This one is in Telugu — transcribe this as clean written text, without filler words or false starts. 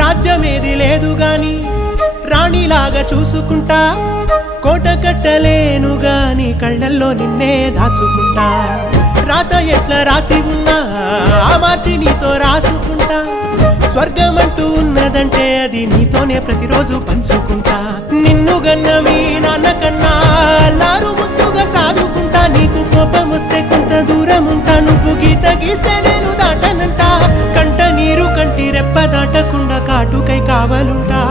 రాజ్యమేది లేదు గాని రాణిలాగా చూసుకుంటా, కోట కట్టలేను గాని కళ్ళల్లో నిన్నే దాచుకుంటా. రాత ఎట్లా రాసి ఉన్నా ఆ మార్చి నీతో రాసుకుంటా. స్వర్గమంటూ ఉన్నదంటే అది నీతోనే ప్రతిరోజు పంచుకుంటా. నిన్ను గన్న మీ నాన్న కన్నా అల్లారు ముద్దుగా సాదుకుంటా. నీకు కోపం వస్తే కొంత దూరం ఉంటా, నువ్వు గీత గీస్తే నేను దాటనంటా. కంట నీరు కంటి రెప్ప దాటకుండా కాటుకై కావలుంటా.